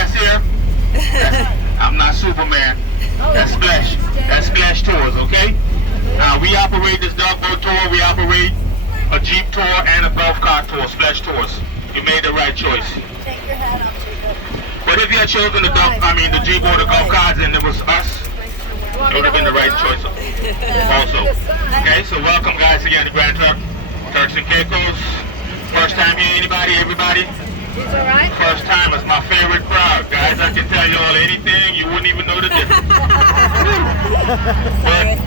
glass here. I'm not Superman. That's Splash. That's Splash Tours, okay? We operate this dog boat tour. We operate a Jeep tour and a golf cart tour, Splash Tours. You made the right choice. Take your hat off, Jacob. But if you had chosen the Jeep or the golf carts and it was us, it would have been the right choice also. Okay, so welcome guys again to Grand Turk, Turks and Caicos. First time here, anybody, everybody? He's all right? First time is my favorite crowd. Guys, I can tell you all anything, you wouldn't even know the difference. But,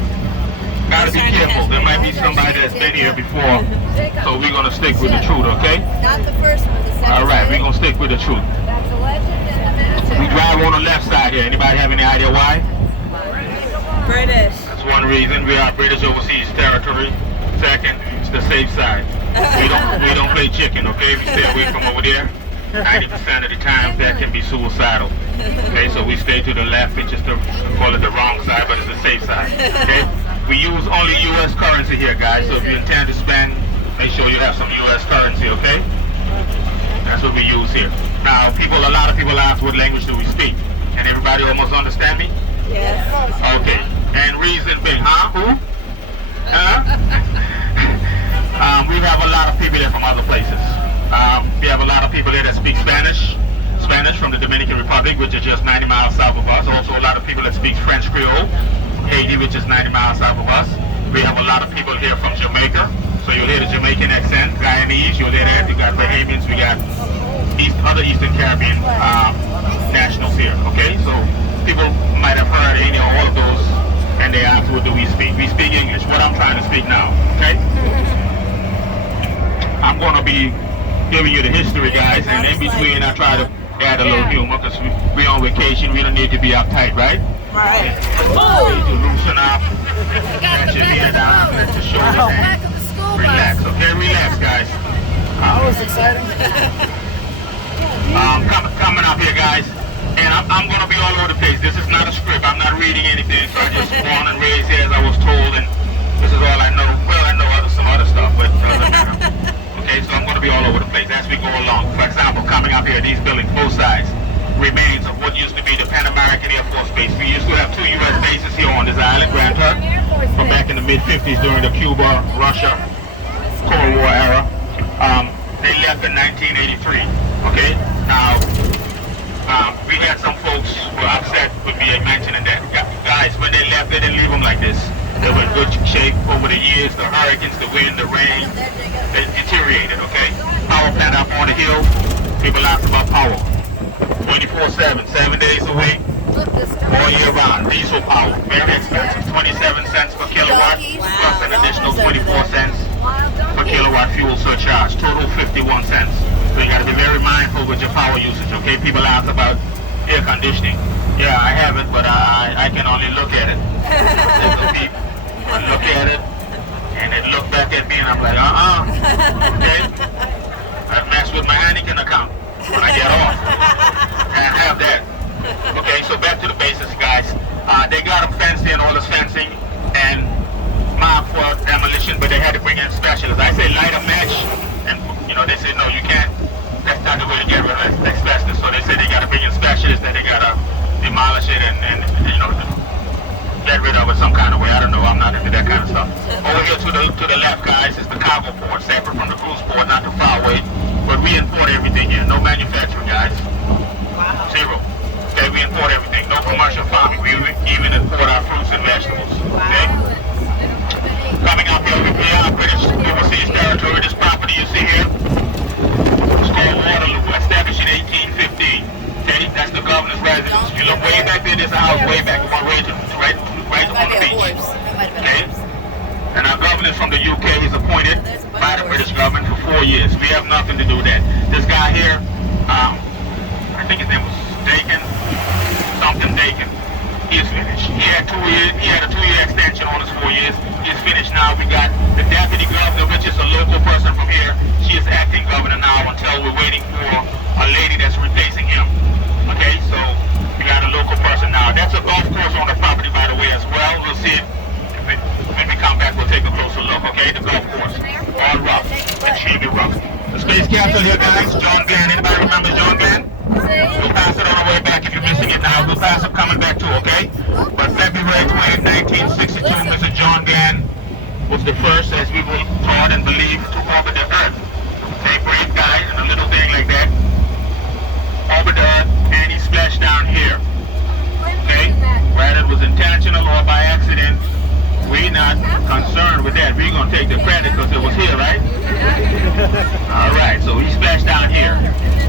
gotta be careful. There might be somebody that's been here before, so we're gonna stick with the truth, okay? Not the first one, the second. All right, we're gonna stick with the truth. That's a legend and a We drive on the left side here. Anybody have any idea why? British. That's one reason. We are British overseas territory. Second, it's the safe side. We don't play chicken, okay? We stay away from over there. 90% of the time, that can be suicidal. Okay, so we stay to the left, which is call it the wrong side, but it's the safe side. Okay, we use only U.S. currency here, guys. So if you intend to spend, make sure you have some U.S. currency, okay? That's what we use here. Now, a lot of people ask what language do we speak, and everybody almost understand me? Yes. Okay. And reason being, huh? Who? We have a lot of people there from other places. We have a lot of people there that speak Spanish from the Dominican Republic, which is just 90 miles south of us. Also a lot of people that speak French Creole, Haiti, which is 90 miles south of us. We have a lot of people here from Jamaica, so you'll hear the Jamaican accent. Guyanese, you'll hear that. We got Bahamians, we got other Eastern Caribbean nationals here, okay? So people might have heard any or all of those, and they ask, what do we speak? We speak English, what I'm trying to speak now, okay? I'm going to be giving you the history, guys, and in between I try to add a little humor because we're on vacation. We don't need to be uptight, right? Right. We need to loosen up, let your hair down, let your shoulders hang. Relax, okay? Relax, guys. That was exciting. Coming up here, guys, and I'm going to be all over the place. This is not a script. I'm not reading anything, so I just born and raised here as I was told, and this is all I know. Well, I know some other stuff, but it doesn't matter. Okay, so I'm going to be all over the place as we go along. For example, coming up here, these buildings, both sides, remains of what used to be the Pan American Air Force Base. We used to have 2 U.S. bases here on this island, Grand Turk, from back in the mid-50s during the Cuba-Russia Cold War era. They left in 1983, okay? Now, we had some folks who were upset with me mentioning that. Guys, when they left, they didn't leave them like this. They were in good shape over the years. The hurricanes, the wind, the rain, they deteriorated, okay? Power plant up on the hill. People ask about power. 24/7, 7 days a week, all year round. Diesel power, very expensive. 27 cents per kilowatt, plus an additional 24 cents per kilowatt fuel surcharge. Total 51 cents. So you got to be very mindful with your power usage, okay? People ask about air conditioning. Yeah, I have it, but I can only look at it. I look at it, and it look back at me, and I'm like, okay? I mess with my Heineken account when I get off. Can't have that. Okay, so back to the basics, guys. They got them fenced in, all this fencing, and marked for demolition, but they had to bring in specialists. I say light a match, and they say, no, you can't. That's not the way to get rid of asbestos. So they say they got to bring in specialists, that they got to demolish it and get rid of it some kind of way. I don't know. I'm not into that kind of stuff. Over here to the left, guys, is the cargo port, separate from the cruise port, not too far away. But we import everything here. No manufacturing, guys. Wow. Zero. Okay, we import everything. No commercial farming. We even import our fruits and vegetables. Okay. Coming up here, we are British overseas territory. This property you see here is called Waterloo, established in 1815. Okay, that's the governor's residence. You look way back there. There's a house way back one way right on the beach. Okay. And our governor from the UK is appointed by the British government for 4 years. We have nothing to do with that. This guy here, I think his name was Dakin, something Dakin. He is finished. He had a 2-year extension on his 4 years. He's finished now. We got the deputy governor, which is a local person from here. She is acting governor now until we're waiting for a lady that's replacing him. Okay, so we got a local person now. That's a golf course on the property, by the way, as well. We'll see it when we come back. We'll take a closer look. Okay, the golf course, all rough, extremely rough. The space capsule here, guys. John Glenn. Anybody remember John Glenn? We'll pass it on away. We'll pass up coming back too, okay? But February 20, 1962, Mr. John Glenn was the first, as we were taught and believed, to orbit the Earth. Okay, brave guy and a little thing like that. Orbit the Earth, and he splashed down here. Okay? Whether it was intentional or by accident, we're not concerned with that. We're going to take the credit because it was here, right? All right, so he splashed down here.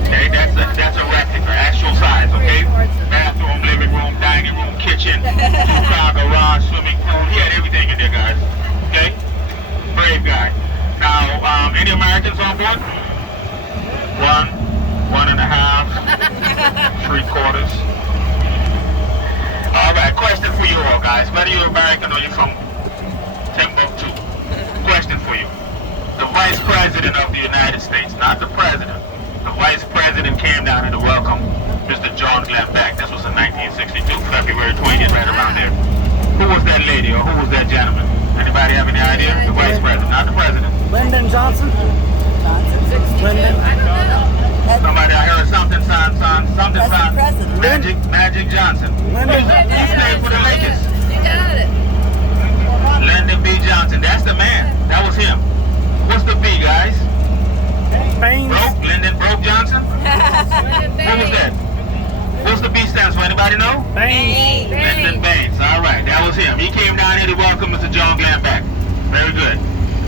Okay, that's a replica, actual size, okay? Bathroom, living room, dining room, kitchen, two-car garage, swimming pool. He had everything in there, guys. Okay? Brave guy. Now, any Americans on board? 1.5, 3/4. All right, question for you all, guys. Whether you're American or you're from Timbuktu, question for you. The Vice President of the United States, not the President, the Vice President came down to welcome Mr. John Glenn back. This was in 1962, February 20th, right around there. Who was that lady or who was that gentleman? Anybody have any idea? The Vice President, not the President. Lyndon Johnson? Lyndon? I don't know. Somebody, I heard something, something, President. Magic Johnson. Lyndon. He's playing for the Lakers. You got it. Lyndon B. Johnson, that's the man. That was him. What's the B, guys? Baines. Broke? Lyndon Broke Johnson? What was that? What's the B stands for? Anybody know? Baines. Lyndon Baines. All right, that was him. He came down here to welcome Mr. John Glenn back. Very good.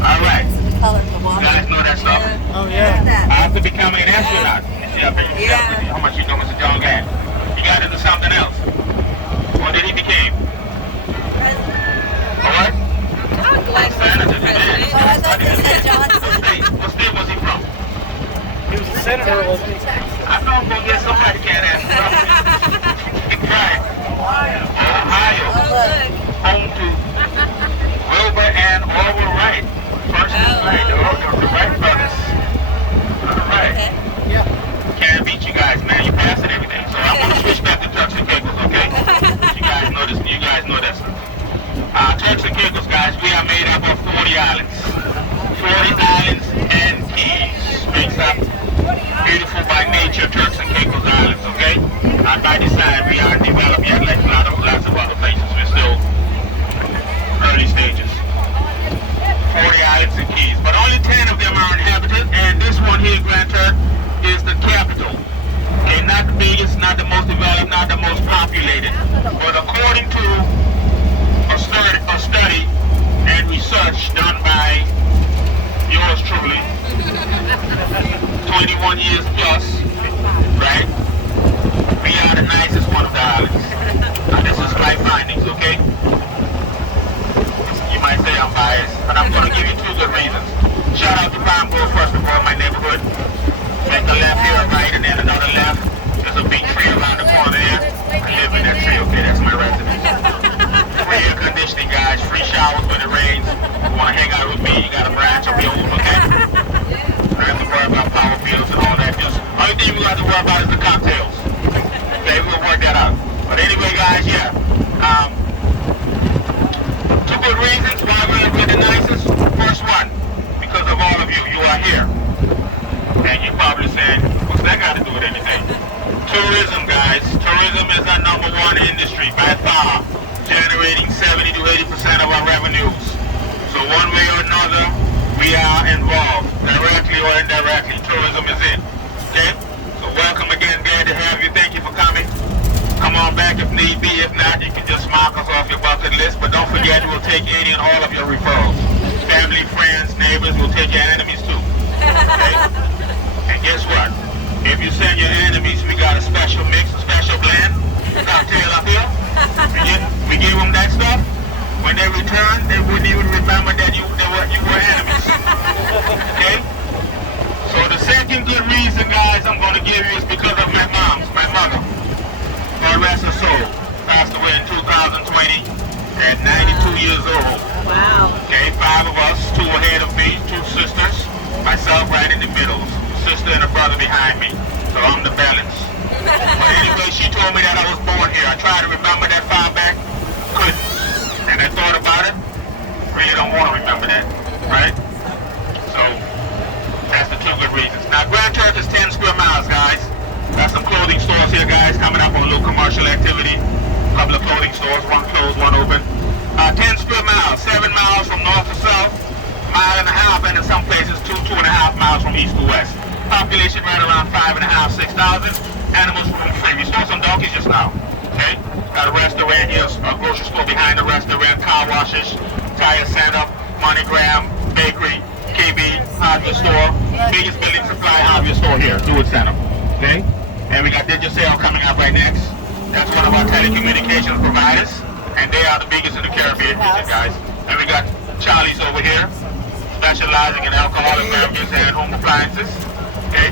All right. The color of the You water. guys know that stuff? Oh, yeah. After becoming an astronaut, how much you know Mr. John Glenn? He got into something else. What did he become? What? Senator. Oh, I thought you said Johnson. What state was he from? He was a senator, wasn't he? I know I'm going to get somebody can't answer. Right. Ohio. Look. Home to Wilbur and Orwell Wright. First right, the Wright brothers. All right. Yeah. Can't beat you guys, man. You passing everything. So I'm going to switch back to Turks and Caicos, okay? You guys know this. You guys know that stuff. Turks and Caicos, guys, we are made up of 40 islands. 40 islands and keys. Makes up beautiful by nature Turks and Caicos Islands, okay? Not by design. We aren't developed yet like lots of other places. We're still early stages. 40 islands and keys. But only 10 of them are inhabited, and this one here, Grand Turk, is the capital. Okay, not the biggest, not the most developed, not the most populated. But according to a study and research done by yours truly, 21 years plus, right? We are the nicest one of the islands. Now this is my findings, okay? You might say I'm biased, but I'm going to give you two good reasons. Shout out to Palm Grove, first of all, my neighborhood. Make a left here, a right, and then another left. There's a big tree around the corner there. I live in that tree, okay? That's my residence. Free air conditioning, guys. Free showers when it rains. You want to hang out with me, you got a branch of your own, okay? Don't have to worry about power bills and all that. Just only thing we got to worry about is the cocktails. Okay, we'll work that out. But anyway, guys, yeah. Two good reasons why we're the nicest. First one, because of all of you. You are here. And you're probably saying, what's that got to do with anything? Tourism, guys. Tourism is our number one industry by far, generating 70 to 80% of our revenues. So one way or another, we are involved, directly or indirectly. Tourism is it. Okay? So welcome again. Glad to have you. Thank you for coming. Come on back if need be. If not, you can just mark us off your bucket list. But don't forget, we'll take any and all of your referrals. Family, friends, neighbors, we'll take your enemies too. Okay? And guess what? If you send your enemies, we got a special mix, a special blend, cocktail up here. We give them that stuff. When they return, they wouldn't even remember that you were enemies. Okay? So the second good reason, guys, I'm going to give you is because of my mother. God rest her soul. Passed away in 2020 at 92 years old. Wow. Okay, 5 of us, 2 ahead of me, 2 sisters, myself right in the middle, sister and a brother behind me. So I'm the balance. But anyway, she told me that I was born here. I tried to remember that far back, couldn't. And I thought about it, really don't want to remember that, right? So, that's the 2 good reasons. Now, Grand Turk is 10 square miles, guys. Got some clothing stores here, guys, coming up on a little commercial activity. A couple of clothing stores, one closed, one open. 10 square miles, 7 miles from north to south, mile and a half, and in some places 2.5 miles from east to west. Population right around 5,500, 6,000. Animals room free. We saw some donkeys just now. Okay, got a restaurant here, a grocery store behind the restaurant, car washes, tire center, MoneyGram, bakery, KB, hardware store, biggest building supply hardware store here, Do It Center. Okay, and we got Digicel coming up right next. That's one of our telecommunications providers, and they are the biggest in the Caribbean region, guys. And we got Charlie's over here, specializing in alcohol and beverages and home appliances. Okay,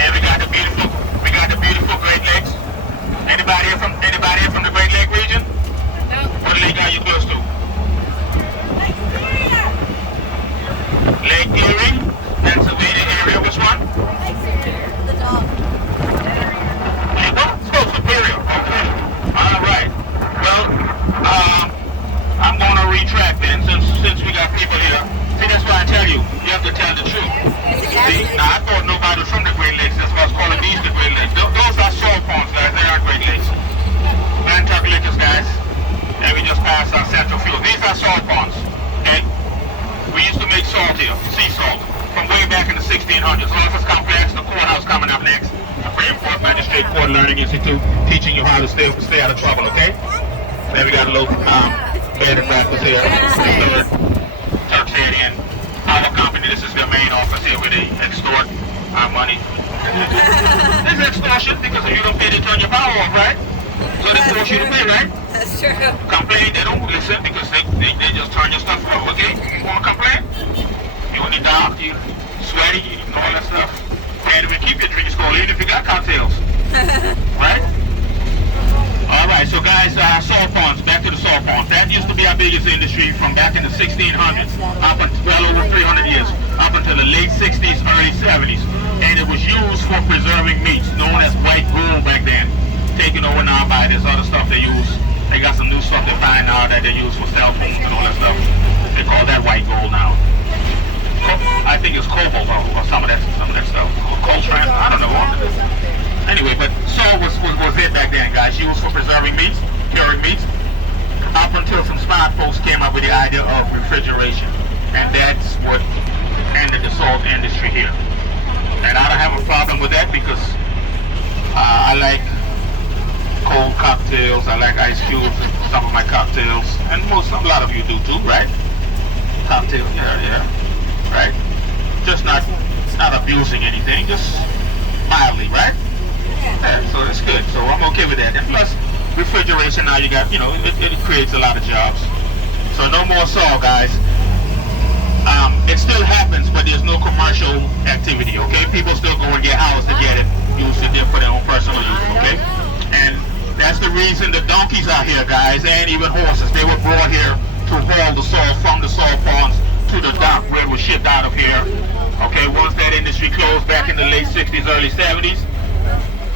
and we got the beautiful Great Lakes. Anybody here from the Great Lake region? No. What lake are you close to? Lake Erie, Pennsylvania area. Which one? The dog. Lake what? Oh, Superior. Okay. All right. Well, I'm going to retract then since we got people here. See, that's why I tell you have to tell the truth. See, now I thought nobody was from the Great Lakes. That's why I was calling these the Great Lakes. Those are salt ponds, guys. They are Great Lakes. And Turk Lakers, guys. And we just passed our central field. These are salt ponds. Okay? We used to make salt here, sea salt, from way back in the 1600s. Office complex, the courthouse coming up next. Supreme Court, Magistrate Court Learning Institute, teaching you how to stay out of trouble, okay? Then we got a little bed and breakfast here. Turk Stadium. Our company, this is their main office here where they extort our money. This is extortion because if you don't pay, they turn your power off, right? So they force you to pay, right? That's true. Complain, they don't listen because they just turn your stuff off, okay? You want to complain? You want to dark, you sweaty, you know all that stuff. Can't even keep your drinks cold even if you got cocktails. Right? Alright, so guys, salt ponds, back to the salt ponds. That used to be our biggest industry from back in the 1600s, up until well over 300 years, up until the late 60s, early 70s. And it was used for preserving meats, known as white gold back then. Taken over now by this other stuff they use. They got some new stuff they find now that they use for cell phones and all that stuff. They call that white gold now. I think it's cobalt or some of that stuff. Coltrane, I don't know. Anyway, but salt was it back then, guys. Used for preserving meats, curing meats. Up until some smart folks came up with the idea of refrigeration. And that's what ended the salt industry here. And I don't have a problem with that because I like cold cocktails. I like ice cubes in some of my cocktails. And a lot of you do too, right? Cocktails, yeah. Right? Just not abusing anything, just mildly, right? Yeah, so it's good. So I'm okay with that. And plus, refrigeration now you got, it creates a lot of jobs. So no more salt, guys. It still happens, but there's no commercial activity, okay? People still go and get housed to get it, used it there for their own personal use, okay? And that's the reason the donkeys are here, guys, and even horses. They were brought here to haul the salt from the salt ponds to the dock where it was shipped out of here. Okay, once that industry closed back in the late 60s, early 70s,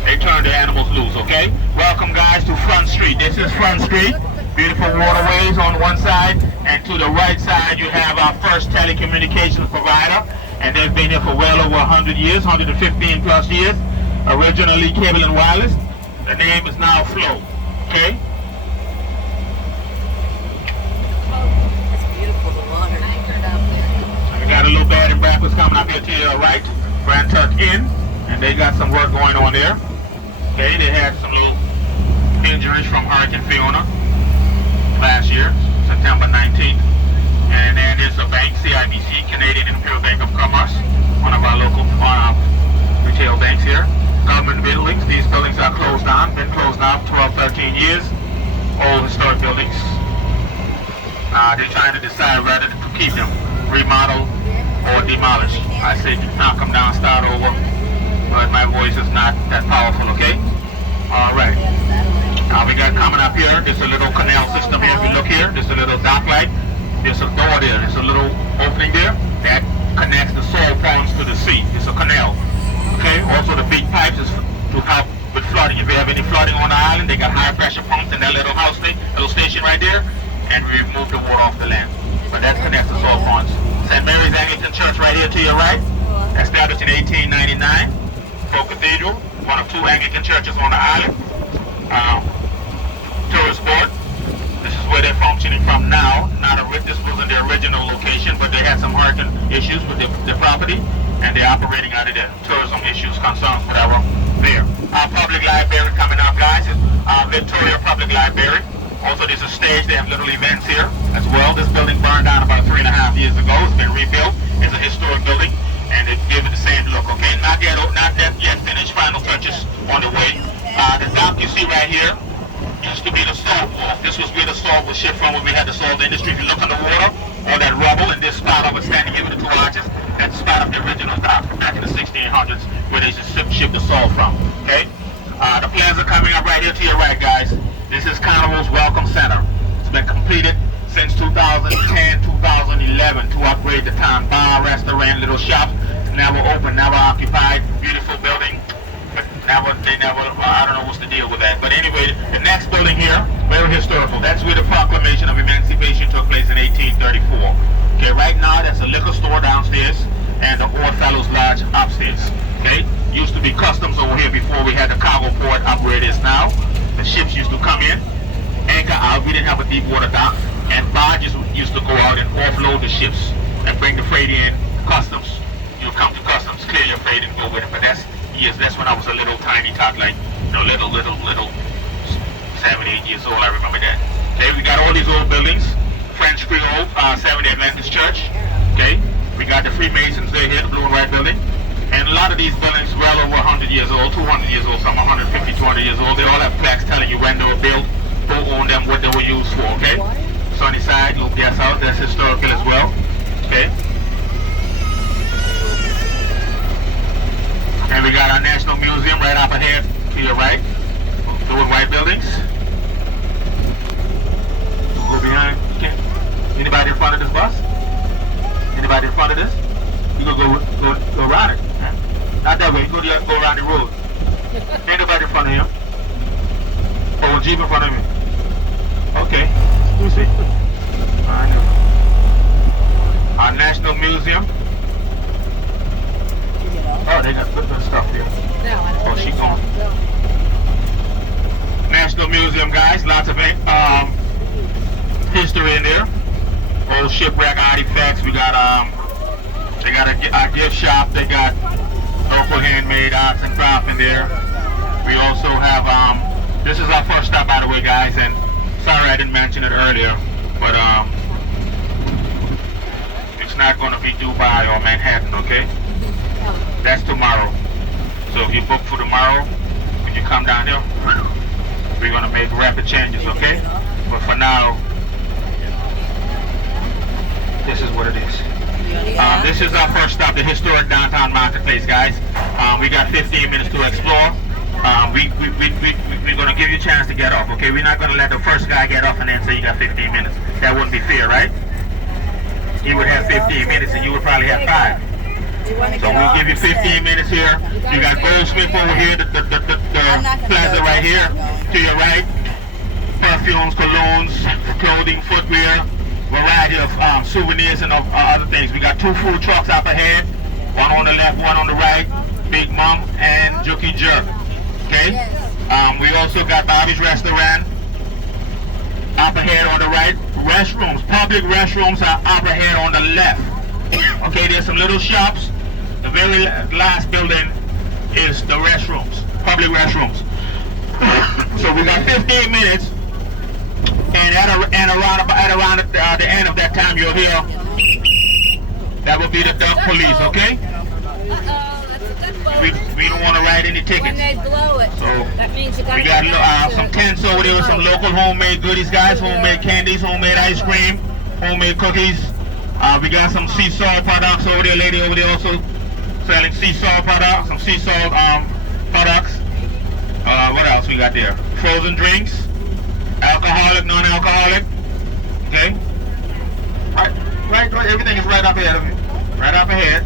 they turned the animals loose, okay? Welcome, guys, to Front Street. This is Front Street. Beautiful waterways on one side, and to the right side you have our first telecommunications provider, and they've been here for well over 100 years, 115 plus years. Originally cable and wireless. The name is now Flow, okay? It's beautiful, the water. We got a little bed and breakfast coming up here to your right, Grand Turk Inn, and they got some work going on there. Okay, they had some little injuries from Hurricane Fiona last year, September 19th. And then there's a bank, CIBC, Canadian Imperial Bank of Commerce, one of our local retail banks here. Government buildings, these buildings are closed down, been closed down 12, 13 years. Old historic buildings. They're trying to decide whether to keep them, remodel or demolish. I say knock them down, start over, but my voice is not that powerful, okay? Alright. We got coming up here, there's a little canal system here. If you look here, there's a little dock light. There's a door there, there's a little opening there that connects the salt ponds to the sea. It's a canal. Okay, also the big pipes is to help with flooding. If you have any flooding on the island, they got high pressure pumps in that little house thing, little station right there, and we remove the water off the land. But that connects the salt ponds. St. Mary's Anglican Church right here to your right, established in 1899. Folk Cathedral, one of two Anglican churches on the island. Tourist board. This is where they're functioning from now. This wasn't their original location, but they had some hurricane issues with the property, and they're operating out of there. Tourism issues, concerns, whatever, there. Our public library coming up, guys. Victoria Public Library. Also, there's a stage. They have little events here as well. This building burned down about 3.5 years ago. It's been rebuilt. It's a historic building, and they give it the same look, okay? Not yet finished. Final touches on the way. The dock you see right here used to be the salt wharf. This was where the salt was shipped from when we had the salt industry. If you look on the water, all that rubble in this spot I was standing here with the two arches, that's the spot of the original dock back in the 1600s where they used to ship the salt from, okay? The plans are coming up right here to your right, guys. This is Carnival's Welcome Center. It's been completed since 2010, 2011 to upgrade the town. Bar, restaurant, little shops, never open, never occupied, beautiful building. I don't know what's the deal with that. But anyway, the next building here, very historical. That's where the Proclamation of Emancipation took place in 1834. Okay, right now that's a liquor store downstairs and the Old Fellows Lodge upstairs. Okay, used to be customs over here before we had the cargo port up where it is now. The ships used to come in, anchor out. We didn't have a deep water dock, and barges used to go out and offload the ships and bring the freight in. Customs, you come to customs, clear your freight and go with it. But that's when I was a little tiny tot, like, you know, little 7, 8 years old. I remember that. Okay, we got all these old buildings. French Creole, Seventh-day Adventist Church. Okay, we got the Freemasons there here, the blue and white building. And a lot of these buildings well over 100 years old, 200 years old, some 150, 200 years old. They all have plaques telling you when they were built, who owned them, what they were used for, okay? Sunnyside, little guest house, that's historical as well, okay? And we got our National Museum right up ahead to your right. Blue and white buildings. Go behind. Okay. Anybody in front of this bus? Anybody in front of this? You gonna go around it. Not that way. Go around the road. Ain't nobody in front of him. Oh, a Jeep in front of me. Okay. You see? I know. Our National Museum. Oh, they got good stuff here. Oh, she gone. National Museum, guys. Lots of history in there. Old shipwreck artifacts. We got they got a gift shop. They got local handmade arts and craft in there. We also have this is our first stop, by the way, guys. And sorry I didn't mention it earlier, but it's not going to be Dubai or Manhattan, okay? That's tomorrow. So if you book for tomorrow, when you come down here, we're going to make rapid changes, okay? But for now, this is what it is. This is our first stop, the historic downtown marketplace, guys. We got 15 minutes to explore. We're going to give you a chance to get off, okay? We're not going to let the first guy get off and then say you got 15 minutes. That wouldn't be fair, right? He would have 15 minutes and you would probably have 5. So we'll give you 15 minutes here. You got Goldsmith over here, the plaza right here to your right. Perfumes, colognes, clothing, footwear, variety of souvenirs and other things. We got 2 food trucks up ahead, one on the left, one on the right. Big Mom and Juki Jerk. Okay. We also got Bobby's Restaurant up ahead on the right. Restrooms, public restrooms are up ahead on the left. Okay, there's some little shops. The very last building is the restrooms, public restrooms. So we got 15 minutes, and around the end of that time you'll hear that will be the dump police, okay? We don't want to write any tickets. When they blow it, so that means you we got some tents over there with some local homemade goodies, guys. Homemade candies, homemade ice cream, homemade cookies. We got some sea salt products over there. Lady over there also selling sea salt products, some sea salt products. What else we got there? Frozen drinks, alcoholic, non-alcoholic. Okay. Right. Everything is right up ahead of me. Right up ahead.